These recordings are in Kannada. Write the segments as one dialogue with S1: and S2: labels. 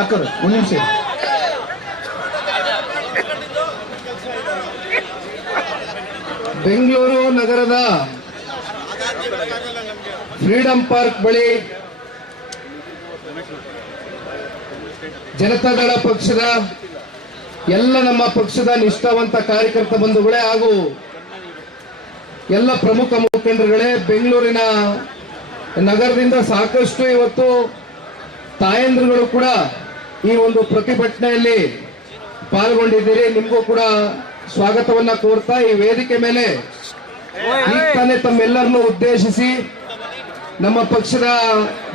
S1: ಅಕ್ಕರು ಬೆಂಗಳೂರು ನಗರದ ಫ್ರೀಡಂ ಪಾರ್ಕ್ ಬಳಿ ಜನತಾದಳ ಪಕ್ಷದ ಎಲ್ಲ ನಮ್ಮ ಪಕ್ಷದ ನಿಷ್ಠಾವಂತ ಕಾರ್ಯಕರ್ತ ಬಂಧುಗಳೇ ಹಾಗೂ ಎಲ್ಲ ಪ್ರಮುಖ ಮುಖಂಡರುಗಳೇ ಬೆಂಗಳೂರಿನ ನಗರದಿಂದ ಸಾಕಷ್ಟು ಇವತ್ತು ತಾಯಂದ್ರಗಳು ಕೂಡ ಈ ಒಂದು ಪ್ರತಿಭಟನೆಯಲ್ಲಿ ಪಾಲ್ಗೊಂಡಿದ್ದೀರಿ ನಿಮಗೂ ಕೂಡ ಸ್ವಾಗತವನ್ನ ಕೋರ್ತಾ ಈ ವೇದಿಕೆ ಮೇಲೆ ತಾನೇ ತಮ್ಮೆಲ್ಲರನ್ನು ಉದ್ದೇಶಿಸಿ ನಮ್ಮ ಪಕ್ಷದ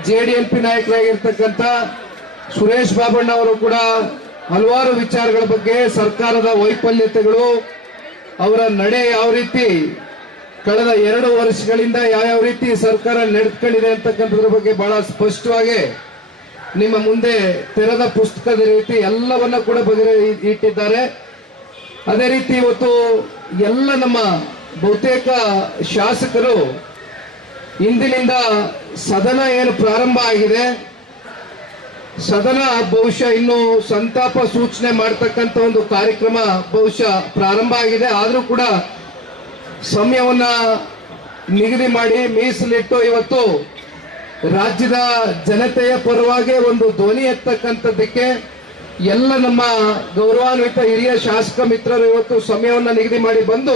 S1: ಜೆ ಡಿ ಎಲ್ ಪಿ ನಾಯಕರಾಗಿರ್ತಕ್ಕಂಥ ಸುರೇಶ್ ಬಾಬಣ್ಣ ಅವರು ಕೂಡ ಹಲವಾರು ವಿಚಾರಗಳ ಬಗ್ಗೆ ಸರ್ಕಾರದ ವೈಫಲ್ಯತೆಗಳು ಅವರ ನಡೆ ಯಾವ ರೀತಿ ಕಳೆದ ಎರಡು ವರ್ಷಗಳಿಂದ ಯಾವ್ಯಾವ ರೀತಿ ಸರ್ಕಾರ ನಡೆದುಕೊಂಡಿದೆ ಅಂತಕ್ಕಂಥದ್ರ ಬಗ್ಗೆ ಬಹಳ ಸ್ಪಷ್ಟವಾಗಿ ನಿಮ್ಮ ಮುಂದೆ ತೆರೆದ ಪುಸ್ತಕದ ರೀತಿ ಎಲ್ಲವನ್ನ ಕೂಡ ಬಗೆ ಇಟ್ಟಿದ್ದಾರೆ ಅದೇ ರೀತಿ ಇವತ್ತು ಎಲ್ಲ ನಮ್ಮ ಬಹುತೇಕ ಶಾಸಕರು ಇಂದಿನಿಂದ ಸದನ ಏನು ಪ್ರಾರಂಭ ಆಗಿದೆ ಸದನ ಬಹುಶಃ ಇನ್ನು ಸಂತಾಪ ಸೂಚನೆ ಮಾಡ್ತಕ್ಕಂಥ ಒಂದು ಕಾರ್ಯಕ್ರಮ ಬಹುಶಃ ಪ್ರಾರಂಭ ಆಗಿದೆ ಆದರೂ ಕೂಡ ಸಮಯವನ್ನ ನಿಗದಿ ಮಾಡಿ ಮೀಸಲಿಟ್ಟು ಇವತ್ತು ರಾಜ್ಯದ ಜನತೆಯ ಪರವಾಗಿ ಒಂದು ಧ್ವನಿ ಎತ್ತಕ್ಕಂಥದ್ದಕ್ಕೆ ಎಲ್ಲ ನಮ್ಮ ಗೌರವಾನ್ವಿತ ಹಿರಿಯ ಶಾಸಕ ಮಿತ್ರರು ಇವತ್ತು ಸಮಯವನ್ನು ನಿಗದಿ ಮಾಡಿ ಬಂದು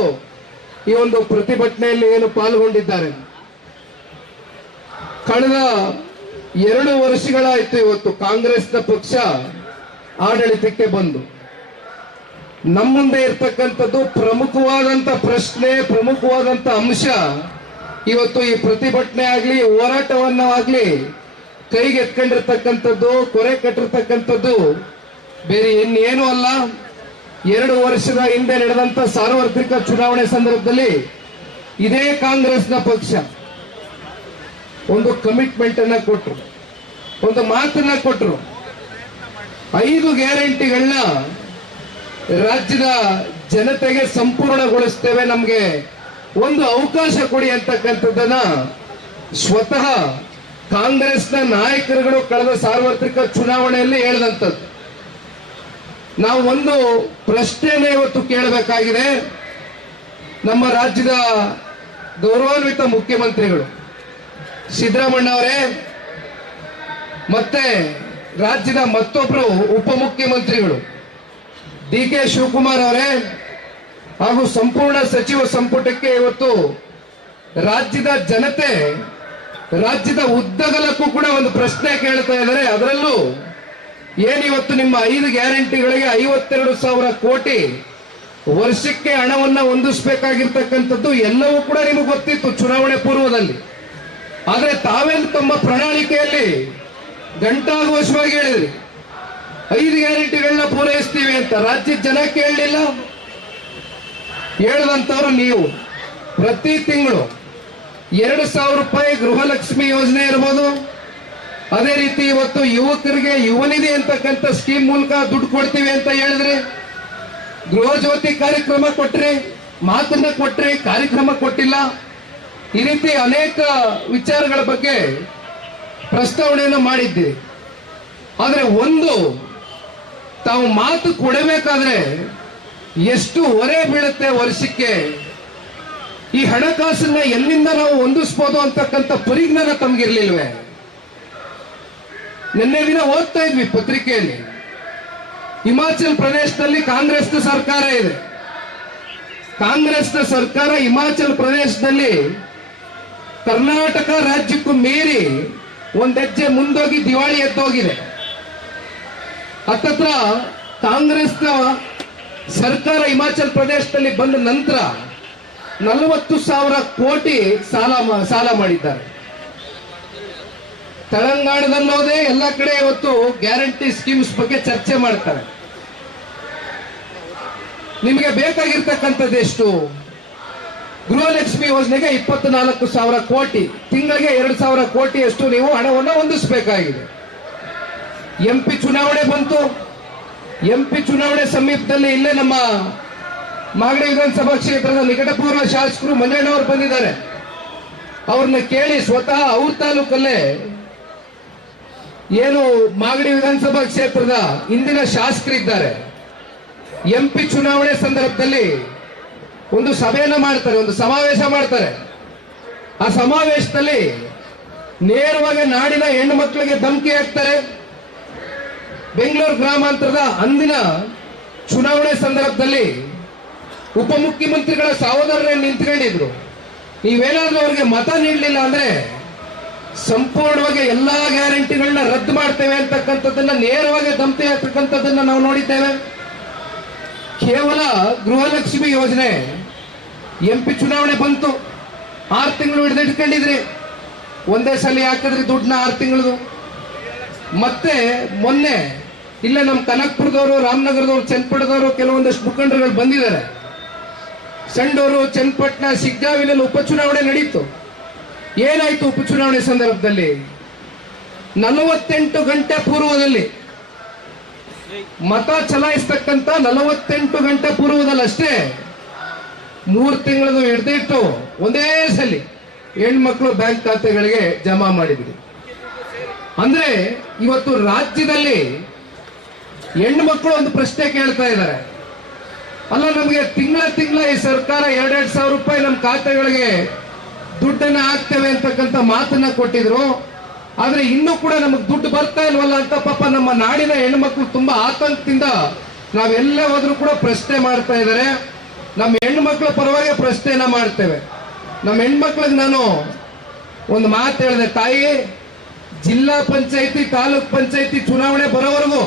S1: ಈ ಒಂದು ಪ್ರತಿಭಟನೆಯಲ್ಲಿ ಏನು ಪಾಲ್ಗೊಂಡಿದ್ದಾರೆ ಕಳೆದ ಎರಡು ವರ್ಷಗಳಾಯಿತು ಇವತ್ತು ಕಾಂಗ್ರೆಸ್ನ ಪಕ್ಷ ಆಡಳಿತಕ್ಕೆ ಬಂದು ನಮ್ಮ ಮುಂದೆ ಇರ್ತಕ್ಕಂಥದ್ದು ಪ್ರಮುಖವಾದಂಥ ಪ್ರಶ್ನೆ ಪ್ರಮುಖವಾದಂಥ ಅಂಶ ಇವತ್ತು ಈ ಪ್ರತಿಭಟನೆ ಆಗಲಿ ಆಗ್ಲಿ ಕೈಗೆತ್ಕೊಂಡಿರ್ತಕ್ಕಂಥದ್ದು ಕೊರೆ ಕಟ್ಟಿರ್ತಕ್ಕಂಥದ್ದು ಬೇರೆ ಇನ್ನೇನು ಅಲ್ಲ ಎರಡು ವರ್ಷದ ಹಿಂದೆ ನಡೆದಂತ ಸಾರ್ವತ್ರಿಕ ಚುನಾವಣೆ ಸಂದರ್ಭದಲ್ಲಿ ಇದೇ ಕಾಂಗ್ರೆಸ್ನ ಪಕ್ಷ ಒಂದು ಕಮಿಟ್ಮೆಂಟ್ ಅನ್ನ ಕೊಟ್ಟರು ಒಂದು ಮಾತನ್ನ ಕೊಟ್ಟರು ಐದು ಗ್ಯಾರಂಟಿಗಳನ್ನ ರಾಜ್ಯದ ಜನತೆಗೆ ಸಂಪೂರ್ಣಗೊಳಿಸ್ತೇವೆ ನಮಗೆ ಒಂದು ಅವಕಾಶ ಕೊಡಿ ಅಂತಕ್ಕಂಥದ್ದನ್ನ ಸ್ವತಃ ಕಾಂಗ್ರೆಸ್ನ ನಾಯಕರುಗಳು ಕಳೆದ ಸಾರ್ವತ್ರಿಕ ಚುನಾವಣೆಯಲ್ಲಿ ಹೇಳಿದಂಥದ್ದು ನಾವು ಒಂದು ಪ್ರಶ್ನೆನೇ ಇವತ್ತು ಕೇಳಬೇಕಾಗಿದೆ ನಮ್ಮ ರಾಜ್ಯದ ಗೌರವಾನ್ವಿತ ಮುಖ್ಯಮಂತ್ರಿಗಳು ಸಿದ್ದರಾಮಣ್ಣ ಅವರೇ ಮತ್ತೆ ರಾಜ್ಯದ ಮತ್ತೊಬ್ಬರು ಉಪಮುಖ್ಯಮಂತ್ರಿಗಳು ಡಿ ಕೆ ಶಿವಕುಮಾರ್ ಅವರೇ ಹಾಗೂ ಸಂಪೂರ್ಣ ಸಚಿವ ಸಂಪುಟಕ್ಕೆ ಇವತ್ತು ರಾಜ್ಯದ ಜನತೆ ರಾಜ್ಯದ ಉದ್ದಗಲಕ್ಕೂ ಕೂಡ ಒಂದು ಪ್ರಶ್ನೆ ಕೇಳ್ತಾ ಇದ್ದಾರೆ ಅದರಲ್ಲೂ ಏನಿವತ್ತು ನಿಮ್ಮ ಐದು ಗ್ಯಾರಂಟಿಗಳಿಗೆ ಐವತ್ತೆರಡು ಸಾವಿರ ಕೋಟಿ ವರ್ಷಕ್ಕೆ ಹಣವನ್ನ ಹೊಂದಿಸಬೇಕಾಗಿರ್ತಕ್ಕಂಥದ್ದು ಎಲ್ಲವೂ ಕೂಡ ನಿಮಗೆ ಗೊತ್ತಿತ್ತು ಚುನಾವಣೆ ಪೂರ್ವದಲ್ಲಿ ಆದರೆ ತಾವೇನು ತಮ್ಮ ಪ್ರಣಾಳಿಕೆಯಲ್ಲಿ ಗಂಟಾಘೋಷವಾಗಿ ಹೇಳಿದ್ರಿ ಐದು ಗ್ಯಾರಂಟಿಗಳನ್ನ ಪೂರೈಸ್ತೀವಿ ಅಂತ ರಾಜ್ಯದ ಜನ ಕೇಳಲಿಲ್ಲ ಹೇಳಿದಂಥವ್ರು ನೀವು ಪ್ರತಿ ತಿಂಗಳು ಎರಡು ಸಾವಿರ ರೂಪಾಯಿ ಗೃಹಲಕ್ಷ್ಮಿ ಯೋಜನೆ ಇರ್ಬೋದು ಅದೇ ರೀತಿ ಇವತ್ತು ಯುವಕರಿಗೆ ಯುವನಿಧಿ ಅಂತಕ್ಕಂಥ ಸ್ಕೀಮ್ ಮೂಲಕ ದುಡ್ಡು ಕೊಡ್ತೀವಿ ಅಂತ ಹೇಳಿದ್ರಿ ಗೃಹ ಜ್ಯೋತಿ ಕಾರ್ಯಕ್ರಮ ಕೊಟ್ರಿ ಮಾತನ್ನ ಕೊಟ್ರಿ ಕಾರ್ಯಕ್ರಮ ಕೊಟ್ಟಿಲ್ಲ ಈ ರೀತಿ ಅನೇಕ ವಿಚಾರಗಳ ಬಗ್ಗೆ ಪ್ರಸ್ತಾವನೆಯನ್ನು ಮಾಡಿದ್ದೆ ಆದರೆ ಒಂದು ತಾವು ಮಾತು ಕೊಡಬೇಕಾದ್ರೆ ಎಷ್ಟು ಹೊರೆ ಬೀಳುತ್ತೆ ವರ್ಷಕ್ಕೆ ಈ ಹಣಕಾಸನ್ನ ಎಲ್ಲಿಂದ ನಾವು ಹೊಂದಿಸ್ಬೋದು ಅಂತಕ್ಕಂಥ ಪರಿಜ್ಞಾನ ತಮ್ಗಿರ್ಲಿಲ್ವೇ ನಿನ್ನೆ ದಿನ ಓದ್ತಾ ಇದ್ವಿ ಪತ್ರಿಕೆಯಲ್ಲಿ ಹಿಮಾಚಲ್ ಪ್ರದೇಶದಲ್ಲಿ ಕಾಂಗ್ರೆಸ್ ಸರ್ಕಾರ ಇದೆ ಕಾಂಗ್ರೆಸ್ ಸರ್ಕಾರ ಹಿಮಾಚಲ್ ಪ್ರದೇಶದಲ್ಲಿ ಕರ್ನಾಟಕ ರಾಜ್ಯಕ್ಕೂ ಮೀರಿ ಒಂದ್ ಹೆಜ್ಜೆ ಮುಂದೋಗಿ ದಿವಾಳಿ ಎದ್ದೋಗಿದೆ ಹತ್ತತ್ರ ಕಾಂಗ್ರೆಸ್ನ ಸರ್ಕಾರ ಹಿಮಾಚಲ ಪ್ರದೇಶದಲ್ಲಿ ಬಂದ ನಂತರ ನಲವತ್ತು ಸಾವಿರ ಕೋಟಿ ಸಾಲ ಸಾಲ ಮಾಡಿದ್ದಾರೆ ತೆಲಂಗಾಣದಲ್ಲೋದೇ ಎಲ್ಲ ಕಡೆ ಇವತ್ತು ಗ್ಯಾರಂಟಿ ಸ್ಕೀಮ್ಸ್ ಬಗ್ಗೆ ಚರ್ಚೆ ಮಾಡ್ತಾರೆ ನಿಮಗೆ ಬೇಕಾಗಿರ್ತಕ್ಕಂಥದ್ದು ಎಷ್ಟು ಗೃಹಲಕ್ಷ್ಮಿ ಯೋಜನೆಗೆ ನಾಲ್ಕು ಸಾವಿರ ಕೋಟಿ ತಿಂಗಳಿಗೆ ಎರಡು ಸಾವಿರ ಕೋಟಿಯಷ್ಟು ನೀವು ಹಣವನ್ನು ಹೊಂದಿಸಬೇಕಾಗಿದೆ ಎಂಪಿ ಚುನಾವಣೆ ಬಂತು ಎಂಪಿ ಚುನಾವಣೆ ಸಮೀಪದಲ್ಲಿ ಇಲ್ಲೇ ನಮ್ಮ ಮಾಗಡಿ ವಿಧಾನಸಭಾ ಕ್ಷೇತ್ರದ ನಿಕಟಪೂರ್ವ ಶಾಸಕರು ಮಂಜಣ್ಣವರು ಬಂದಿದ್ದಾರೆ ಅವ್ರನ್ನ ಕೇಳಿ ಸ್ವತಃ ಅವ್ರ ತಾಲೂಕಲ್ಲೇ ಏನು ಮಾಗಡಿ ವಿಧಾನಸಭಾ ಕ್ಷೇತ್ರದ ಇಂದಿನ ಶಾಸಕರಿದ್ದಾರೆ ಎಂ ಪಿ ಚುನಾವಣೆ ಸಂದರ್ಭದಲ್ಲಿ ಒಂದು ಸಭೆಯನ್ನು ಮಾಡ್ತಾರೆ ಒಂದು ಸಮಾವೇಶ ಮಾಡ್ತಾರೆ ಆ ಸಮಾವೇಶದಲ್ಲಿ ನೇರವಾಗಿ ನಾಡಿನ ಹೆಣ್ಣು ಮಕ್ಕಳಿಗೆ ಧಮಕಿ ಹಾಕ್ತಾರೆ ಬೆಂಗಳೂರು ಗ್ರಾಮಾಂತರದ ಅಂದಿನ ಚುನಾವಣೆ ಸಂದರ್ಭದಲ್ಲಿ ಉಪಮುಖ್ಯಮಂತ್ರಿಗಳ ಸಹೋದರರೇ ನಿಂತ್ಕೊಂಡಿದ್ರು ನೀವೇನಾದ್ರೂ ಅವ್ರಿಗೆ ಮತ ನೀಡಲಿಲ್ಲ ಅಂದ್ರೆ ಸಂಪೂರ್ಣವಾಗಿ ಎಲ್ಲಾ ಗ್ಯಾರಂಟಿಗಳನ್ನ ರದ್ದು ಮಾಡ್ತೇವೆ ಅಂತಕ್ಕಂಥದ್ದನ್ನ ನೇರವಾಗಿ ದಂಪತಿ ಅಂತಕ್ಕಂಥದ್ದನ್ನ ನಾವು ನೋಡಿದ್ದೇವೆ ಕೇವಲ ಗೃಹಲಕ್ಷ್ಮಿ ಯೋಜನೆ ಎಂ ಪಿ ಚುನಾವಣೆ ಬಂತು ಆರು ತಿಂಗಳು ಹಿಡಿದಿಟ್ಕೊಂಡಿದ್ರಿ ಒಂದೇ ಸಲ ಹಾಕಿದ್ರಿ ದುಡ್ಡನ್ನ ಆರು ತಿಂಗಳದು ಮತ್ತೆ ಮೊನ್ನೆ ಇಲ್ಲ ನಮ್ಮ ಕನಕ್ಪುರದವರು ರಾಮನಗರದವರು ಚನ್ನಪಟ್ಟದವರು ಕೆಲವೊಂದಷ್ಟು ಮುಖಂಡರುಗಳು ಬಂದಿದ್ದಾರೆ ಸಂಡೂರು ಚನ್ನಪಟ್ಟಣ ಸಿಗ್ಗಾವಿನಲ್ಲಿ ಉಪಚುನಾವಣೆ ನಡೀತು ಏನಾಯ್ತು ಉಪಚುನಾವಣೆ ಸಂದರ್ಭದಲ್ಲಿ ನಲವತ್ತೆಂಟು ಗಂಟೆ ಪೂರ್ವದಲ್ಲಿ ಮತ ಚಲಾಯಿಸ್ತಕ್ಕಂಥ ನಲವತ್ತೆಂಟು ಗಂಟೆ ಪೂರ್ವದಲ್ಲಿ ಅಷ್ಟೇ ಮೂರು ತಿಂಗಳದು ಹಿಡ್ದಿಟ್ಟು ಒಂದೇ ಸಲಿ ಹೆಣ್ಮಕ್ಳು ಬ್ಯಾಂಕ್ ಖಾತೆಗಳಿಗೆ ಜಮಾ ಮಾಡಿದ್ವಿ ಅಂದ್ರೆ ಇವತ್ತು ರಾಜ್ಯದಲ್ಲಿ ಹೆಣ್ಣು ಮಕ್ಕಳು ಒಂದು ಪ್ರಶ್ನೆ ಕೇಳ್ತಾ ಇದ್ದಾರೆ ಅಲ್ಲ ನಮಗೆ ತಿಂಗಳ ತಿಂಗಳ ಈ ಸರ್ಕಾರ ಎರಡೆರಡು ಸಾವಿರ ರೂಪಾಯಿ ನಮ್ಮ ಖಾತೆಗಳಿಗೆ ದುಡ್ಡನ್ನ ಹಾಕ್ತೇವೆ ಅಂತಕ್ಕಂಥ ಮಾತನ್ನ ಕೊಟ್ಟಿದ್ರು ಆದ್ರೆ ಇನ್ನೂ ಕೂಡ ನಮಗೆ ದುಡ್ಡು ಬರ್ತಾ ಇಲ್ವಲ್ಲ ಅಂತ ಪಾಪ ನಮ್ಮ ನಾಡಿನ ಹೆಣ್ಮಕ್ಳು ತುಂಬಾ ಆತಂಕದಿಂದ ನಾವೆಲ್ಲ ಹೋದ್ರು ಕೂಡ ಪ್ರಶ್ನೆ ಮಾಡ್ತಾ ಇದ್ದಾರೆ ನಮ್ಮ ಹೆಣ್ಮಕ್ಳ ಪರವಾಗಿ ಪ್ರಶ್ನೆಯನ್ನ ಮಾಡ್ತೇವೆ ನಮ್ಮ ಹೆಣ್ಮಕ್ಳಿಗೆ ನಾನು ಒಂದು ಮಾತು ಹೇಳಿದೆ ತಾಯಿ ಜಿಲ್ಲಾ ಪಂಚಾಯತಿ ತಾಲೂಕ್ ಪಂಚಾಯತಿ ಚುನಾವಣೆ ಬರೋವರೆಗೂ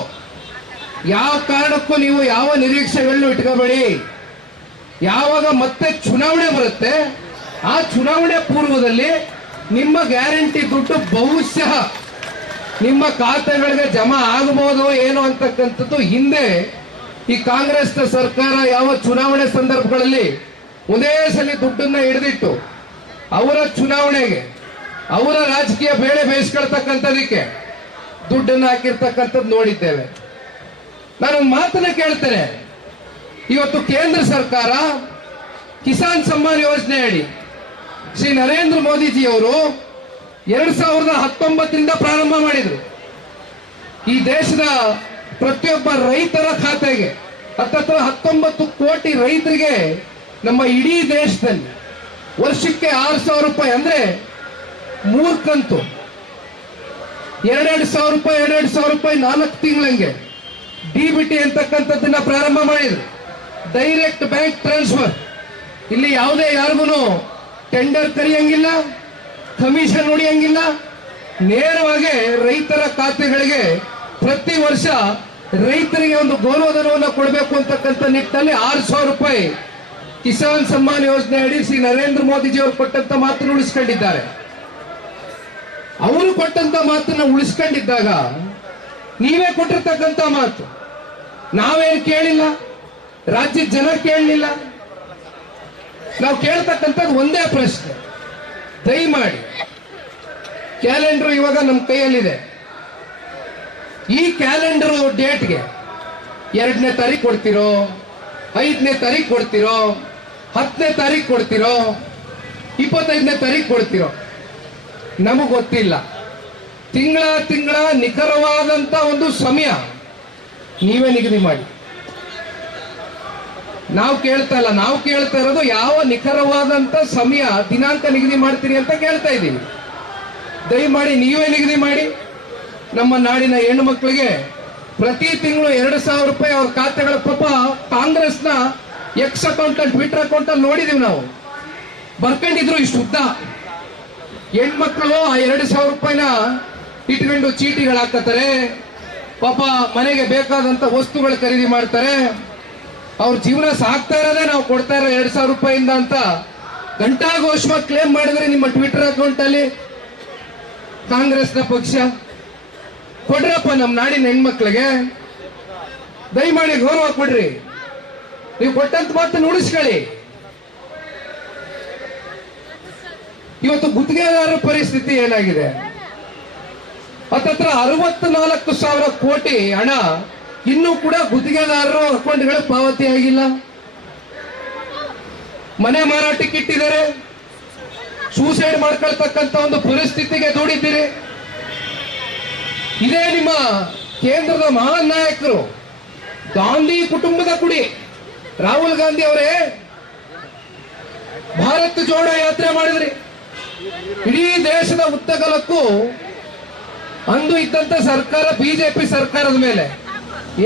S1: ಯಾವ ಕಾರಣಕ್ಕೂ ನೀವು ಯಾವ ನಿರೀಕ್ಷೆಗಳನ್ನು ಇಟ್ಕೋಬೇಡಿ ಯಾವಾಗ ಮತ್ತೆ ಚುನಾವಣೆ ಬರುತ್ತೆ ಆ ಚುನಾವಣೆ ಪೂರ್ವದಲ್ಲಿ ನಿಮ್ಮ ಗ್ಯಾರಂಟಿ ದುಡ್ಡು ಬಹುಶಃ ನಿಮ್ಮ ಖಾತೆಗಳಿಗೆ ಜಮಾ ಆಗಬಹುದು ಏನು ಅಂತಕ್ಕಂಥದ್ದು ಹಿಂದೆ ಈ ಕಾಂಗ್ರೆಸ್ನ ಸರ್ಕಾರ ಯಾವ ಚುನಾವಣೆ ಸಂದರ್ಭಗಳಲ್ಲಿ ಒಂದೇ ಸಲ ದುಡ್ಡನ್ನ ಹಿಡಿದಿಟ್ಟು ಅವರ ಚುನಾವಣೆಗೆ ಅವರ ರಾಜಕೀಯ ಬೇಳೆ ಬೇಯಿಸ್ಕೊಳ್ತಕ್ಕಂಥದಕ್ಕೆ ದುಡ್ಡನ್ನು ಹಾಕಿರ್ತಕ್ಕಂಥದ್ದು ನೋಡಿದ್ದೇವೆ ಒಂದು ಮಾತನ್ನ ಕೇಳ್ತೇನೆ ಇವತ್ತು ಕೇಂದ್ರ ಸರ್ಕಾರ ಕಿಸಾನ್ ಸಮ್ಮಾನ್ ಯೋಜನೆ ಹೇಳಿ ಶ್ರೀ ನರೇಂದ್ರ ಮೋದಿಜಿಯವರು ಎರಡ್ ಸಾವಿರದ ಹತ್ತೊಂಬತ್ತರಿಂದ ಪ್ರಾರಂಭ ಮಾಡಿದರು ಈ ದೇಶದ ಪ್ರತಿಯೊಬ್ಬ ರೈತರ ಖಾತೆಗೆ ಹತ್ತತ್ರ ಹತ್ತೊಂಬತ್ತು ಕೋಟಿ ರೈತರಿಗೆ ನಮ್ಮ ಇಡೀ ದೇಶದಲ್ಲಿ ವರ್ಷಕ್ಕೆ ಆರು ಸಾವಿರ ರೂಪಾಯಿ ಅಂದ್ರೆ ಮೂರ್ ಕಂತು ಎರಡೆರಡು ಸಾವಿರ ರೂಪಾಯಿ ಎರಡೆರಡು ಸಾವಿರ ರೂಪಾಯಿ ನಾಲ್ಕು ತಿಂಗಳಂಗೆ ಡಿಬಿಟಿ ಅಂತಕ್ಕಂಥದ್ದನ್ನ ಪ್ರಾರಂಭ ಮಾಡಿದ್ರು ಡೈರೆಕ್ಟ್ ಬ್ಯಾಂಕ್ ಟ್ರಾನ್ಸ್ಫರ್ ಇಲ್ಲಿ ಯಾವುದೇ ಯಾರಿಗೂ ಟೆಂಡರ್ ಕರೆಯಂಗಿಲ್ಲ ಕಮಿಷನ್ ಉಳಿಯಂಗಿಲ್ಲ ನೇರವಾಗಿ ರೈತರ ಖಾತೆಗಳಿಗೆ ಪ್ರತಿ ವರ್ಷ ರೈತರಿಗೆ ಒಂದು ಗೌರವಧನವನ್ನು ಕೊಡಬೇಕು ಅಂತಕ್ಕಂಥ ನಿಟ್ಟಿನಲ್ಲಿ ಆರು ಸಾವಿರ ರೂಪಾಯಿ ಕಿಸಾನ್ ಸಮ್ಮಾನ್ ಯೋಜನೆ ಅಡಿ ಶ್ರೀ ನರೇಂದ್ರ ಅವರು ಕೊಟ್ಟಂತ ಮಾತನ್ನು ಉಳಿಸ್ಕೊಂಡಿದ್ದಾರೆ ಅವರು ಕೊಟ್ಟಂತ ಮಾತನ್ನು ಉಳಿಸ್ಕೊಂಡಿದ್ದಾಗ ನೀವೇ ಕೊಟ್ಟಿರ್ತಕ್ಕಂಥ ಮಾತು ನಾವೇನು ಕೇಳಿಲ್ಲ ರಾಜ್ಯದ ಜನ ಕೇಳಲಿಲ್ಲ ನಾವು ಕೇಳ್ತಕ್ಕಂಥದ್ದು ಒಂದೇ ಪ್ರಶ್ನೆ ದಯಮಾಡಿ ಕ್ಯಾಲೆಂಡರ್ ಇವಾಗ ನಮ್ಮ ಕೈಯಲ್ಲಿದೆ ಈ ಕ್ಯಾಲೆಂಡರ್ ಡೇಟ್ಗೆ ಎರಡನೇ ತಾರೀಕು ಕೊಡ್ತಿರೋ ಐದನೇ ತಾರೀಕು ಕೊಡ್ತಿರೋ ಹತ್ತನೇ ತಾರೀಕು ಕೊಡ್ತಿರೋ ಇಪ್ಪತ್ತೈದನೇ ತಾರೀಕು ಕೊಡ್ತಿರೋ ನಮಗೆ ಗೊತ್ತಿಲ್ಲ ತಿಂಗಳ ತಿಂಗಳ ನಿಖರವಾದಂಥ ಒಂದು ಸಮಯ ನೀವೇ ನಿಗದಿ ಮಾಡಿ ನಾವು ಕೇಳ್ತಾ ಇಲ್ಲ ನಾವು ಕೇಳ್ತಾ ಇರೋದು ಯಾವ ನಿಖರವಾದಂತ ಸಮಯ ದಿನಾಂಕ ನಿಗದಿ ಮಾಡ್ತೀರಿ ಅಂತ ಕೇಳ್ತಾ ಇದ್ದೀವಿ ದಯಮಾಡಿ ನೀವೇ ನಿಗದಿ ಮಾಡಿ ನಮ್ಮ ನಾಡಿನ ಹೆಣ್ಣು ಮಕ್ಕಳಿಗೆ ಪ್ರತಿ ತಿಂಗಳು ಎರಡು ಸಾವಿರ ರೂಪಾಯಿ ಅವ್ರ ಖಾತೆಗಳ ಪಾಪ ಕಾಂಗ್ರೆಸ್ನ ಎಕ್ಸ್ ಅಕೌಂಟ್ ಅಲ್ಲಿ ಟ್ವಿಟರ್ ಅಕೌಂಟ್ ಅಲ್ಲಿ ನೋಡಿದೀವಿ ನಾವು ಬರ್ಕೊಂಡಿದ್ರು ಇಷ್ಟು ಉದ್ದ ಹೆಣ್ಮಕ್ಳು ಆ ಎರಡು ಸಾವಿರ ರೂಪಾಯಿನ ಇಟ್ಕೊಂಡು ಚೀಟಿಗಳು ಹಾಕತ್ತಾರೆ ಪಾಪ ಮನೆಗೆ ಬೇಕಾದಂತ ವಸ್ತುಗಳು ಖರೀದಿ ಮಾಡ್ತಾರೆ ಅವ್ರ ಜೀವನ ಸಾಕ್ತಾ ಇರೋದೇ ನಾವು ಕೊಡ್ತಾ ಇರೋ ಎರಡ್ ಸಾವಿರ ರೂಪಾಯಿಂದ ಅಂತ ಗಂಟಾ ಘೋಷ ಕ್ಲೇಮ್ ಮಾಡಿದ್ರೆ ನಿಮ್ಮ ಟ್ವಿಟರ್ ಅಕೌಂಟ್ ಅಲ್ಲಿ ಕಾಂಗ್ರೆಸ್ನ ಪಕ್ಷ ಕೊಡ್ರಪ್ಪ ನಮ್ಮ ನಾಡಿನ ಹೆಣ್ಮಕ್ಳಿಗೆ ದಯಮಾಡಿ ಗೌರವ ಕೊಡ್ರಿ ನೀವು ಕೊಟ್ಟಂತ ಮಾತು ಉಳಿಸ್ಕೊಳ್ಳಿ ಇವತ್ತು ಗುತ್ತಿಗೆದಾರರ ಪರಿಸ್ಥಿತಿ ಏನಾಗಿದೆ ಹತ್ತತ್ರ ನಾಲ್ಕು ಸಾವಿರ ಕೋಟಿ ಹಣ ಇನ್ನೂ ಕೂಡ ಗುತ್ತಿಗೆದಾರರು ಅಕೌಂಟ್ಗಳು ಪಾವತಿ ಆಗಿಲ್ಲ ಮನೆ ಮಾರಾಟಕ್ಕೆ ಇಟ್ಟಿದ್ದಾರೆ ಸೂಸೈಡ್ ಮಾಡ್ಕೊಳ್ತಕ್ಕಂಥ ಒಂದು ಪರಿಸ್ಥಿತಿಗೆ ದೂಡಿದ್ದೀರಿ ಇದೇ ನಿಮ್ಮ ಕೇಂದ್ರದ ಮಹಾನ್ ನಾಯಕರು ಗಾಂಧಿ ಕುಟುಂಬದ ಕುಡಿ ರಾಹುಲ್ ಗಾಂಧಿ ಅವರೇ ಭಾರತ್ ಜೋಡ ಯಾತ್ರೆ ಮಾಡಿದ್ರಿ ಇಡೀ ದೇಶದ ಉತ್ತಗಲಕ್ಕೂ ಅಂದು ಇದ್ದಂತ ಸರ್ಕಾರ ಬಿಜೆಪಿ ಸರ್ಕಾರದ ಮೇಲೆ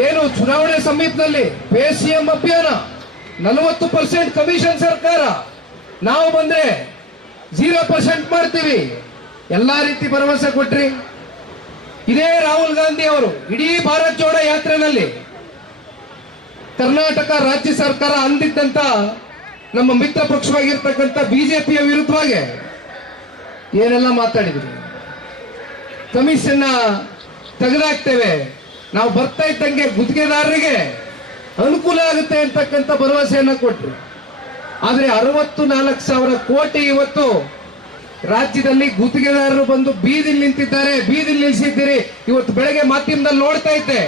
S1: ಏನು ಚುನಾವಣೆ ಸಮೀಪದಲ್ಲಿ ಪೇ ಅಭಿಯಾನ ನಲವತ್ತು ಪರ್ಸೆಂಟ್ ಕಮಿಷನ್ ಸರ್ಕಾರ ನಾವು ಬಂದ್ರೆ ಜೀರೋ ಪರ್ಸೆಂಟ್ ಮಾಡ್ತೀವಿ ಎಲ್ಲಾ ರೀತಿ ಭರವಸೆ ಕೊಟ್ರಿ ಇದೇ ರಾಹುಲ್ ಗಾಂಧಿ ಅವರು ಇಡೀ ಭಾರತ್ ಜೋಡ ಯಾತ್ರೆನಲ್ಲಿ ಕರ್ನಾಟಕ ರಾಜ್ಯ ಸರ್ಕಾರ ಅಂದಿದ್ದಂತ ನಮ್ಮ ಮಿತ್ರ ಪಕ್ಷವಾಗಿರ್ತಕ್ಕಂಥ ಬಿಜೆಪಿಯ ವಿರುದ್ಧವಾಗಿ ಏನೆಲ್ಲ ಮಾತಾಡಿದ್ರು ಕಮಿಷನ್ ತೆಗೆದಾಕ್ತೇವೆ ನಾವು ಬರ್ತಾ ಇದ್ದಂಗೆ ಗುತ್ತಿಗೆದಾರರಿಗೆ ಅನುಕೂಲ ಆಗುತ್ತೆ ಅಂತಕ್ಕಂಥ ಭರವಸೆಯನ್ನು ಕೊಟ್ಟರು ಆದರೆ ಅರವತ್ತು ನಾಲ್ಕು ಸಾವಿರ ಕೋಟಿ ಇವತ್ತು ರಾಜ್ಯದಲ್ಲಿ ಗುತ್ತಿಗೆದಾರರು ಬಂದು ಬೀದಿಲಿ ನಿಂತಿದ್ದಾರೆ ಬೀದಿಲಿ ನಿಲ್ಲಿಸಿದ್ದೀರಿ ಇವತ್ತು ಬೆಳಗ್ಗೆ ಮಾಧ್ಯಮದಲ್ಲಿ ನೋಡ್ತಾ ಇದ್ದೆ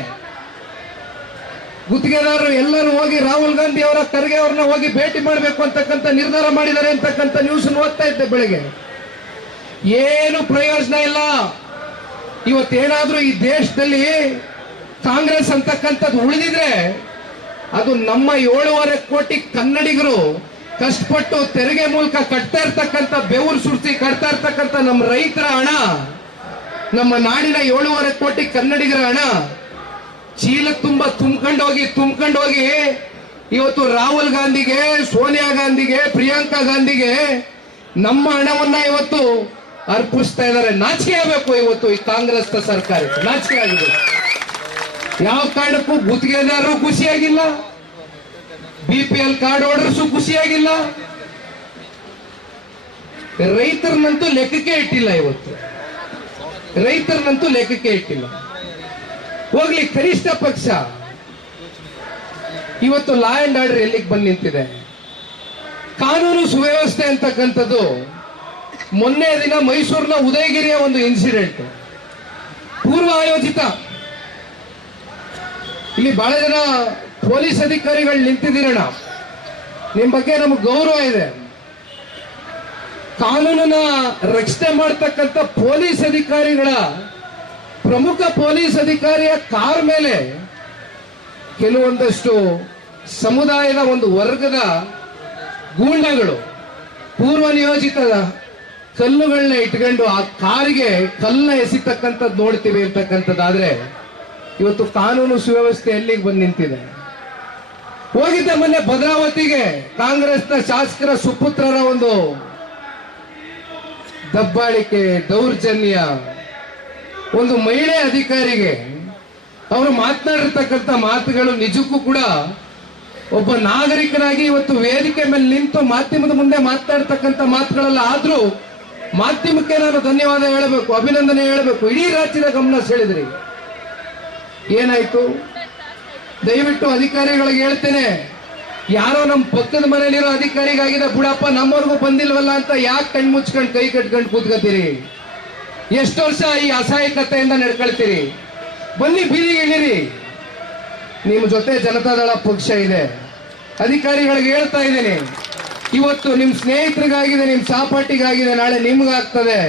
S1: ಗುತ್ತಿಗೆದಾರರು ಎಲ್ಲರೂ ಹೋಗಿ ರಾಹುಲ್ ಗಾಂಧಿ ಅವರ ಖರ್ಗೆ ಅವ್ರನ್ನ ಹೋಗಿ ಭೇಟಿ ಮಾಡಬೇಕು ಅಂತಕ್ಕಂಥ ನಿರ್ಧಾರ ಮಾಡಿದ್ದಾರೆ ಅಂತಕ್ಕಂಥ ನ್ಯೂಸ್ ಓದ್ತಾ ಇದ್ದೆ ಬೆಳಗ್ಗೆ ಏನು ಪ್ರಯೋಜನ ಇಲ್ಲ ಇವತ್ತೇನಾದ್ರೂ ಈ ದೇಶದಲ್ಲಿ ಕಾಂಗ್ರೆಸ್ ಅಂತಕ್ಕಂಥದ್ದು ಉಳಿದಿದ್ರೆ ಅದು ನಮ್ಮ ಏಳುವರೆ ಕೋಟಿ ಕನ್ನಡಿಗರು ಕಷ್ಟಪಟ್ಟು ತೆರಿಗೆ ಮೂಲಕ ಕಟ್ತಾ ಇರ್ತಕ್ಕಂಥ ಬೆವರು ಸುರಿಸಿ ಕಟ್ತಾ ಇರ್ತಕ್ಕಂಥ ನಮ್ಮ ರೈತರ ಹಣ ನಮ್ಮ ನಾಡಿನ ಏಳುವರೆ ಕೋಟಿ ಕನ್ನಡಿಗರ ಹಣ ಚೀಲ ತುಂಬ ತುಂಬ್ಕೊಂಡೋಗಿ ಹೋಗಿ ಇವತ್ತು ರಾಹುಲ್ ಗಾಂಧಿಗೆ ಸೋನಿಯಾ ಗಾಂಧಿಗೆ ಪ್ರಿಯಾಂಕಾ ಗಾಂಧಿಗೆ ನಮ್ಮ ಹಣವನ್ನ ಇವತ್ತು ಅರ್ಪಿಸ್ತಾ ಇದ್ದಾರೆ ನಾಚಿಕೆ ಆಗಬೇಕು ಇವತ್ತು ಈ ಕಾಂಗ್ರೆಸ್ ಸರ್ಕಾರ ನಾಚಿಕೆ ಆಗಿದೆ ಯಾವ ಕಾರಣಕ್ಕೂ ಗುತ್ತಿಗೆದಾರರು ಖುಷಿಯಾಗಿಲ್ಲ B P L card orders ಖುಷಿಯಾಗಿಲ್ಲ ರೈತರನ್ನಂತೂ ಲೆಕ್ಕಕ್ಕೆ ಇಟ್ಟಿಲ್ಲ ಇವತ್ತು ರೈತರನ್ನಂತೂ ಲೆಕ್ಕಕ್ಕೆ ಇಟ್ಟಿಲ್ಲ ಹೋಗ್ಲಿ ಕನಿಷ್ಠ ಪಕ್ಷ ಇವತ್ತು ಲಾ ಅಂಡ್ ಆರ್ಡರ್ ಎಲ್ಲಿಗೆ ಬಂದು ನಿಂತಿದೆ ಕಾನೂನು ಸುವ್ಯವಸ್ಥೆ ಅಂತಕ್ಕಂಥದ್ದು ಮೊನ್ನೆ ದಿನ ಮೈಸೂರಿನ ಉದಯಗಿರಿಯ ಒಂದು ಇನ್ಸಿಡೆಂಟ್ ಪೂರ್ವ ಆಯೋಜಿತ ಇಲ್ಲಿ ಬಹಳ ಜನ ಪೊಲೀಸ್ ಅಧಿಕಾರಿಗಳು ನಿಂತಿದ್ದೀರಣ ನಿಮ್ಮ ಬಗ್ಗೆ ನಮಗೆ ಗೌರವ ಇದೆ ಕಾನೂನನ್ನ ರಕ್ಷಣೆ ಮಾಡ್ತಕ್ಕಂಥ ಪೊಲೀಸ್ ಅಧಿಕಾರಿಗಳ ಪ್ರಮುಖ ಪೊಲೀಸ್ ಅಧಿಕಾರಿಯ ಕಾರ್ ಮೇಲೆ ಕೆಲವೊಂದಷ್ಟು ಸಮುದಾಯದ ಒಂದು ವರ್ಗದ ಗೂಂಡಗಳು ಪೂರ್ವ ನಿಯೋಜಿತ ಕಲ್ಲುಗಳನ್ನ ಇಟ್ಕೊಂಡು ಆ ಕಾರಿಗೆ ಕಲ್ಲ ಎಸಿತಕ್ಕಂಥದ್ದು ನೋಡ್ತೀವಿ ಅಂತಕ್ಕಂಥದ್ದಾದ್ರೆ ಇವತ್ತು ಕಾನೂನು ಸುವ್ಯವಸ್ಥೆ ಎಲ್ಲಿಗೆ ಬಂದು ನಿಂತಿದೆ ಹೋಗಿದ್ದ ಮೊನ್ನೆ ಭದ್ರಾವತಿಗೆ ಕಾಂಗ್ರೆಸ್ನ ಶಾಸಕರ ಸುಪುತ್ರರ ಒಂದು ದಬ್ಬಾಳಿಕೆ ದೌರ್ಜನ್ಯ ಒಂದು ಮಹಿಳೆ ಅಧಿಕಾರಿಗೆ ಅವರು ಮಾತನಾಡಿರ್ತಕ್ಕಂಥ ಮಾತುಗಳು ನಿಜಕ್ಕೂ ಕೂಡ ಒಬ್ಬ ನಾಗರಿಕನಾಗಿ ಇವತ್ತು ವೇದಿಕೆ ಮೇಲೆ ನಿಂತು ಮಾಧ್ಯಮದ ಮುಂದೆ ಮಾತನಾಡ್ತಕ್ಕಂಥ ಮಾತುಗಳಲ್ಲ ಆದ್ರೂ ಮಾಧ್ಯಮಕ್ಕೆ ನಾನು ಧನ್ಯವಾದ ಹೇಳಬೇಕು ಅಭಿನಂದನೆ ಹೇಳಬೇಕು ಇಡೀ ರಾಜ್ಯದ ಗಮನ ಸೆಳೆದ್ರಿ ಏನಾಯ್ತು ದಯವಿಟ್ಟು ಅಧಿಕಾರಿಗಳಿಗೆ ಹೇಳ್ತೇನೆ ಯಾರೋ ನಮ್ಮ ಪಕ್ಕದ ಮನೆಯಲ್ಲಿರೋ ಅಧಿಕಾರಿಗಾಗಿದೆ ಬುಡಪ್ಪ ನಮ್ಮವ್ರಿಗೂ ಬಂದಿಲ್ವಲ್ಲ ಅಂತ ಯಾಕೆ ಕಣ್ಣು ಮುಚ್ಕೊಂಡು ಕೈ ಕಟ್ಕೊಂಡು ಕೂತ್ಕೋತೀರಿ ಎಷ್ಟು ವರ್ಷ ಈ ಅಸಹಾಯಕತೆಯಿಂದ ನಡ್ಕೊಳ್ತೀರಿ ಬನ್ನಿ ಬೀದಿಗೆ ಇಳಿರಿ ನಿಮ್ಮ ಜೊತೆ ಜನತಾದಳ ಪಕ್ಷ ಇದೆ ಅಧಿಕಾರಿಗಳಿಗೆ ಹೇಳ್ತಾ ಇದ್ದೀನಿ ಇವತ್ತು ನಿಮ್ ಸ್ನೇಹಿತರಿಗಾಗಿದೆ ನಿಮ್ ಸಹಪಾಠಿಗಾಗಿದೆ ನಾಳೆ ನಿಮ್ಗಾಗ್ತದೆ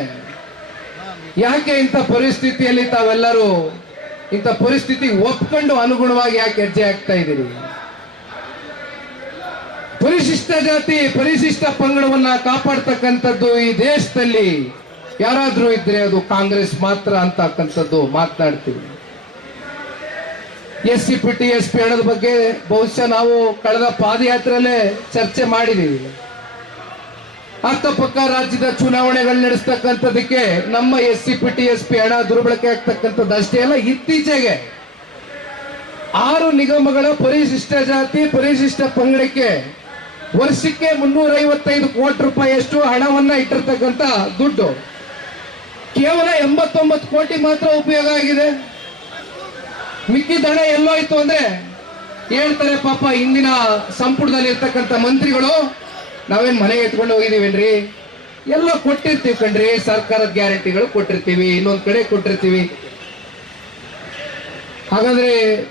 S1: ಯಾಕೆ ಇಂಥ ಪರಿಸ್ಥಿತಿಯಲ್ಲಿ ತಾವೆಲ್ಲರೂ ಇಂಥ ಪರಿಸ್ಥಿತಿ ಒಪ್ಕೊಂಡು ಅನುಗುಣವಾಗಿ ಯಾಕೆ ಹೆಜ್ಜೆ ಆಗ್ತಾ ಇದ್ದೀರಿ ಪರಿಶಿಷ್ಟ ಜಾತಿ ಪರಿಶಿಷ್ಟ ಪಂಗಡವನ್ನ ಕಾಪಾಡ್ತಕ್ಕಂಥದ್ದು ಈ ದೇಶದಲ್ಲಿ ಯಾರಾದ್ರೂ ಇದ್ರೆ ಅದು ಕಾಂಗ್ರೆಸ್ ಮಾತ್ರ ಅಂತಕ್ಕಂಥದ್ದು ಮಾತನಾಡ್ತೀವಿ S C P T S P ಹಣದ ಬಗ್ಗೆ ಬಹುಶಃ ನಾವು ಕಳೆದ ಪಾದಯಾತ್ರೆಯಲ್ಲೇ ಚರ್ಚೆ ಮಾಡಿದ್ದೀವಿ ಅಕ್ಕಪಕ್ಕ ರಾಜ್ಯದ ಚುನಾವಣೆಗಳು ನಡೆಸ್ತಕ್ಕಂಥದಕ್ಕೆ ನಮ್ಮ S C P T S P ಹಣ ದುರ್ಬಳಕೆ ಆಗ್ತಕ್ಕಂಥದ್ದು ಅಷ್ಟೇ ಅಲ್ಲ ಇತ್ತೀಚೆಗೆ ಆರು ನಿಗಮಗಳ ಪರಿಶಿಷ್ಟ ಜಾತಿ ಪರಿಶಿಷ್ಟ ಪಂಗಡಕ್ಕೆ ವರ್ಷಕ್ಕೆ ಮುನ್ನೂರ ಐವತ್ತೈದು ಕೋಟಿ ರೂಪಾಯಿಯಷ್ಟು ಹಣವನ್ನ ಇಟ್ಟಿರ್ತಕ್ಕಂಥ ದುಡ್ಡು ಕೇವಲ ಎಂಬತ್ತೊಂಬತ್ತು ಕೋಟಿ ಮಾತ್ರ ಉಪಯೋಗ ಆಗಿದೆ ಮಿಕ್ಕಿದ ಹಣ ಎಲ್ಲೋಯ್ತು ಅಂದ್ರೆ ಹೇಳ್ತಾರೆ ಪಾಪ ಇಂದಿನ ಸಂಪುಟದಲ್ಲಿ ಇರ್ತಕ್ಕಂಥ ಮಂತ್ರಿಗಳು ನಾವೇನ್ ಮನೆಗೆ ಎತ್ಕೊಂಡು ಹೋಗಿದೀವೇನ್ರಿ ಎಲ್ಲ ಕೊಟ್ಟಿರ್ತೀವಿ ಕಣ್ರಿ ಸರ್ಕಾರದ ಗ್ಯಾರಂಟಿಗಳು ಕೊಟ್ಟಿರ್ತೀವಿ ಇನ್ನೊಂದ್ ಕಡೆ ಕೊಟ್ಟಿರ್ತೀವಿ ಹಾಗಾದ್ರೆ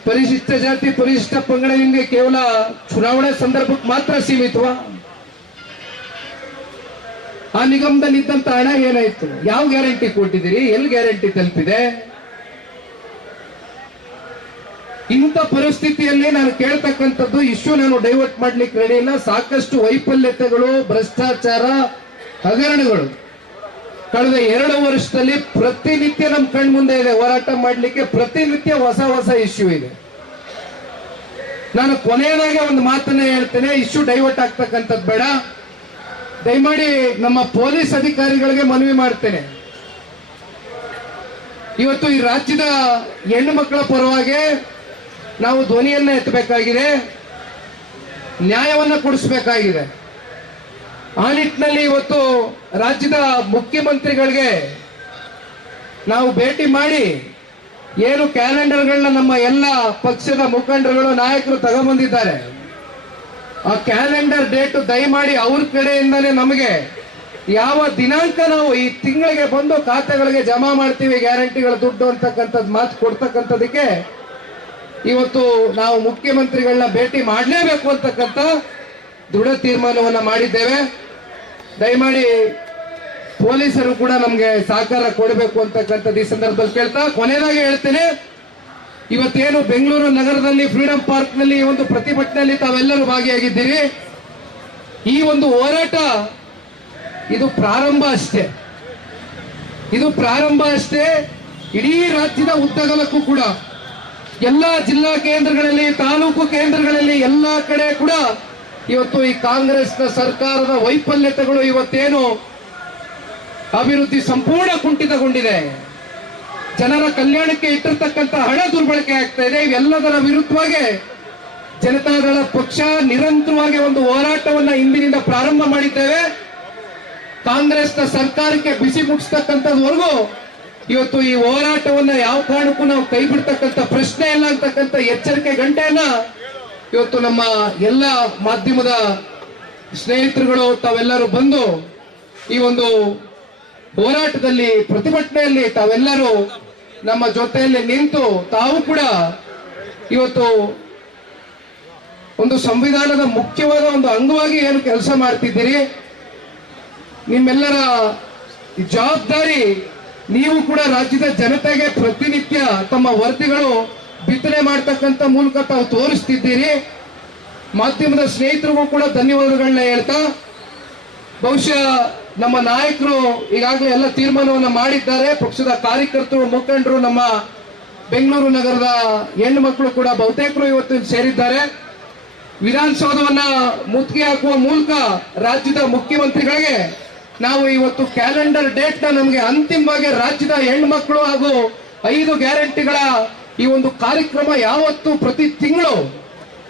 S1: ಪರಿಶಿಷ್ಟ ಜಾತಿ ಪರಿಶಿಷ್ಟ ಪಂಗಡ ನಿಮಗೆ ಕೇವಲ ಚುನಾವಣೆ ಸಂದರ್ಭಕ್ಕೆ ಮಾತ್ರ ಸೀಮಿತವ ಆ ನಿಗಮದಲ್ಲಿ ಇದ್ದಂತ ಹಣ ಏನಾಯ್ತು ಯಾವ ಗ್ಯಾರಂಟಿ ಕೊಟ್ಟಿದ್ದೀರಿ ಎಲ್ಲಿ ಗ್ಯಾರಂಟಿ ತಲುಪಿದೆ ಇಂಥ ಪರಿಸ್ಥಿತಿಯಲ್ಲಿ ನಾನು ಕೇಳ್ತಕ್ಕಂಥದ್ದು ಇಶ್ಯೂ ನಾನು ಡೈವರ್ಟ್ ಮಾಡ್ಲಿಕ್ಕೆ ರೆಡಿ ಇಲ್ಲ ಸಾಕಷ್ಟು ವೈಫಲ್ಯತೆಗಳು ಭ್ರಷ್ಟಾಚಾರ ಹಗರಣಗಳು ಕಳೆದ ಎರಡು ವರ್ಷದಲ್ಲಿ ಪ್ರತಿನಿತ್ಯ ನಮ್ಮ ಮುಂದೆ ಇದೆ ಹೋರಾಟ ಮಾಡಲಿಕ್ಕೆ ಪ್ರತಿನಿತ್ಯ ಹೊಸ ಹೊಸ ಇಶ್ಯೂ ಇದೆ ನಾನು ಕೊನೆಯದಾಗೆ ಒಂದು ಮಾತನ್ನ ಹೇಳ್ತೇನೆ ಇಶ್ಯೂ ಡೈವರ್ಟ್ ಆಗ್ತಕ್ಕಂಥದ್ದು ಬೇಡ ದಯಮಾಡಿ ನಮ್ಮ ಪೊಲೀಸ್ ಅಧಿಕಾರಿಗಳಿಗೆ ಮನವಿ ಮಾಡ್ತೇನೆ ಇವತ್ತು ಈ ರಾಜ್ಯದ ಹೆಣ್ಣು ಮಕ್ಕಳ ಪರವಾಗಿ ನಾವು ಧ್ವನಿಯನ್ನ ಎತ್ತಬೇಕಾಗಿದೆ ನ್ಯಾಯವನ್ನು ಕೊಡಿಸ್ಬೇಕಾಗಿದೆ ಆ ನಿಟ್ಟಿನಲ್ಲಿ ಇವತ್ತು ರಾಜ್ಯದ ಮುಖ್ಯಮಂತ್ರಿಗಳಿಗೆ ನಾವು ಭೇಟಿ ಮಾಡಿ ಏನು ಕ್ಯಾಲೆಂಡರ್ಗಳನ್ನ ನಮ್ಮ ಎಲ್ಲ ಪಕ್ಷದ ಮುಖಂಡರುಗಳು ನಾಯಕರು ತಗೊಂಡ್ಬಂದಿದ್ದಾರೆ ಆ ಕ್ಯಾಲೆಂಡರ್ ಡೇಟ್ ದಯಮಾಡಿ ಅವ್ರ ಕಡೆಯಿಂದಲೇ ನಮಗೆ ಯಾವ ದಿನಾಂಕ ನಾವು ಈ ತಿಂಗಳಿಗೆ ಬಂದು ಖಾತೆಗಳಿಗೆ ಜಮಾ ಮಾಡ್ತೀವಿ ಗ್ಯಾರಂಟಿಗಳ ದುಡ್ಡು ಅಂತಕ್ಕಂಥದ್ದು ಮಾತು ಕೊಡ್ತಕ್ಕಂಥದಕ್ಕೆ ಇವತ್ತು ನಾವು ಮುಖ್ಯಮಂತ್ರಿಗಳನ್ನ ಭೇಟಿ ಮಾಡಲೇಬೇಕು ಅಂತಕ್ಕಂಥ ದೃಢ ತೀರ್ಮಾನವನ್ನ ಮಾಡಿದ್ದೇವೆ ದಯಮಾಡಿ ಪೊಲೀಸರು ಕೂಡ ನಮಗೆ ಸಹಕಾರ ಕೊಡಬೇಕು ಅಂತಕ್ಕಂಥದ್ದು ಈ ಸಂದರ್ಭದಲ್ಲಿ ಕೇಳ್ತಾ ಕೊನೆಯದಾಗಿ ಹೇಳ್ತೇನೆ ಇವತ್ತೇನು ಬೆಂಗಳೂರು ನಗರದಲ್ಲಿ ಫ್ರೀಡಂ ಪಾರ್ಕ್ ನಲ್ಲಿ ಒಂದು ಪ್ರತಿಭಟನೆಯಲ್ಲಿ ತಾವೆಲ್ಲರೂ ಭಾಗಿಯಾಗಿದ್ದೀರಿ ಈ ಒಂದು ಹೋರಾಟ ಇದು ಪ್ರಾರಂಭ ಅಷ್ಟೇ ಇದು ಪ್ರಾರಂಭ ಅಷ್ಟೇ ಇಡೀ ರಾಜ್ಯದ ಉದ್ದಗಲಕ್ಕೂ ಕೂಡ ಎಲ್ಲಾ ಜಿಲ್ಲಾ ಕೇಂದ್ರಗಳಲ್ಲಿ ತಾಲೂಕು ಕೇಂದ್ರಗಳಲ್ಲಿ ಎಲ್ಲಾ ಕಡೆ ಕೂಡ ಇವತ್ತು ಈ ಕಾಂಗ್ರೆಸ್ನ ಸರ್ಕಾರದ ವೈಫಲ್ಯತೆಗಳು ಇವತ್ತೇನು ಅಭಿವೃದ್ಧಿ ಸಂಪೂರ್ಣ ಕುಂಠಿತಗೊಂಡಿದೆ ಜನರ ಕಲ್ಯಾಣಕ್ಕೆ ಇಟ್ಟಿರ್ತಕ್ಕಂಥ ಹಣ ದುರ್ಬಳಕೆ ಆಗ್ತಾ ಇದೆ ಇವೆಲ್ಲದರ ವಿರುದ್ಧವಾಗಿ ಜನತಾದಳ ಪಕ್ಷ ನಿರಂತರವಾಗಿ ಒಂದು ಹೋರಾಟವನ್ನ ಇಂದಿನಿಂದ ಪ್ರಾರಂಭ ಮಾಡಿದ್ದೇವೆ ಕಾಂಗ್ರೆಸ್ನ ಸರ್ಕಾರಕ್ಕೆ ಬಿಸಿ ಮುಟ್ಟಿಸ್ತಕ್ಕಂಥದ್ವರೆಗೂ ಇವತ್ತು ಈ ಹೋರಾಟವನ್ನ ಯಾವ ಕಾರಣಕ್ಕೂ ನಾವು ಕೈ ಬಿಡ್ತಕ್ಕಂಥ ಪ್ರಶ್ನೆ ಇಲ್ಲ ಅಂತಕ್ಕಂಥ ಎಚ್ಚರಿಕೆ ಗಂಟೆಯನ್ನ ಇವತ್ತು ನಮ್ಮ ಎಲ್ಲ ಮಾಧ್ಯಮದ ಸ್ನೇಹಿತರುಗಳು ತಾವೆಲ್ಲರೂ ಬಂದು ಈ ಒಂದು ಹೋರಾಟದಲ್ಲಿ ಪ್ರತಿಭಟನೆಯಲ್ಲಿ ತಾವೆಲ್ಲರೂ ನಮ್ಮ ಜೊತೆಯಲ್ಲಿ ನಿಂತು ತಾವು ಕೂಡ ಇವತ್ತು ಒಂದು ಸಂವಿಧಾನದ ಮುಖ್ಯವಾದ ಒಂದು ಅಂಗವಾಗಿ ಏನು ಕೆಲಸ ಮಾಡ್ತಿದ್ದೀರಿ ನಿಮ್ಮೆಲ್ಲರ ಜವಾಬ್ದಾರಿ ನೀವು ಕೂಡ ರಾಜ್ಯದ ಜನತೆಗೆ ಪ್ರತಿನಿತ್ಯ ತಮ್ಮ ವರದಿಗಳು ಬಿತ್ತನೆ ಮಾಡ್ತಕ್ಕಂಥ ಮೂಲಕ ತಾವು ತೋರಿಸ್ತಿದ್ದೀರಿ ಮಾಧ್ಯಮದ ಸ್ನೇಹಿತರಿಗೂ ಕೂಡ ಧನ್ಯವಾದಗಳನ್ನ ಹೇಳ್ತಾ ಬಹುಶಃ ನಮ್ಮ ನಾಯಕರು ಈಗಾಗಲೇ ಎಲ್ಲ ತೀರ್ಮಾನವನ್ನು ಮಾಡಿದ್ದಾರೆ ಪಕ್ಷದ ಕಾರ್ಯಕರ್ತರು ಮುಖಂಡರು ನಮ್ಮ ಬೆಂಗಳೂರು ನಗರದ ಹೆಣ್ಣು ಮಕ್ಕಳು ಕೂಡ ಬಹುತೇಕರು ಇವತ್ತು ಸೇರಿದ್ದಾರೆ ವಿಧಾನಸೌಧವನ್ನ ಮುತ್ತಿಗೆ ಹಾಕುವ ಮೂಲಕ ರಾಜ್ಯದ ಮುಖ್ಯಮಂತ್ರಿಗಳಿಗೆ ನಾವು ಇವತ್ತು ಕ್ಯಾಲೆಂಡರ್ ಡೇಟ್ ನ ನಮಗೆ ಅಂತಿಮವಾಗಿ ರಾಜ್ಯದ ಹೆಣ್ಮಕ್ಳು ಹಾಗೂ ಐದು ಗ್ಯಾರಂಟಿಗಳ ಈ ಒಂದು ಕಾರ್ಯಕ್ರಮ ಯಾವತ್ತು ಪ್ರತಿ ತಿಂಗಳು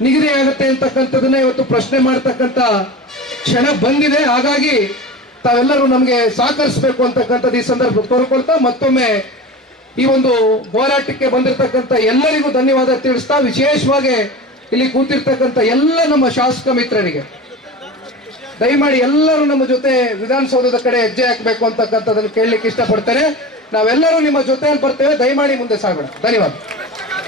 S1: ನಿಗದಿ ಆಗುತ್ತೆ ಅಂತಕ್ಕಂಥದನ್ನ ಇವತ್ತು ಪ್ರಶ್ನೆ ಮಾಡತಕ್ಕಂತ ಕ್ಷಣ ಬಂದಿದೆ ಹಾಗಾಗಿ ತಾವೆಲ್ಲರೂ ನಮಗೆ ಸಹಕರಿಸಬೇಕು ಅಂತಕ್ಕಂಥದ್ದು ಈ ಸಂದರ್ಭ ಕೋರ್ಕೊಳ್ತಾ ಮತ್ತೊಮ್ಮೆ ಈ ಒಂದು ಹೋರಾಟಕ್ಕೆ ಬಂದಿರತಕ್ಕಂಥ ಎಲ್ಲರಿಗೂ ಧನ್ಯವಾದ ತಿಳಿಸ್ತಾ ವಿಶೇಷವಾಗಿ ಇಲ್ಲಿ ಕೂತಿರ್ತಕ್ಕಂಥ ಎಲ್ಲ ನಮ್ಮ ಶಾಸಕ ಮಿತ್ರರಿಗೆ ದಯಮಾಡಿ ಎಲ್ಲರೂ ನಮ್ಮ ಜೊತೆ ವಿಧಾನಸೌಧದ ಕಡೆ ಹೆಜ್ಜೆ ಹಾಕಬೇಕು ಅಂತಕ್ಕಂಥದ್ದನ್ನು ಕೇಳಲಿಕ್ಕೆ ಇಷ್ಟಪಡ್ತೇನೆ ನಾವೆಲ್ಲರೂ ನಿಮ್ಮ ಜೊತೆಯಲ್ಲಿ ಬರ್ತೇವೆ ದಯಮಾಡಿ ಮುಂದೆ ಸಾಗೋಣ ಧನ್ಯವಾದ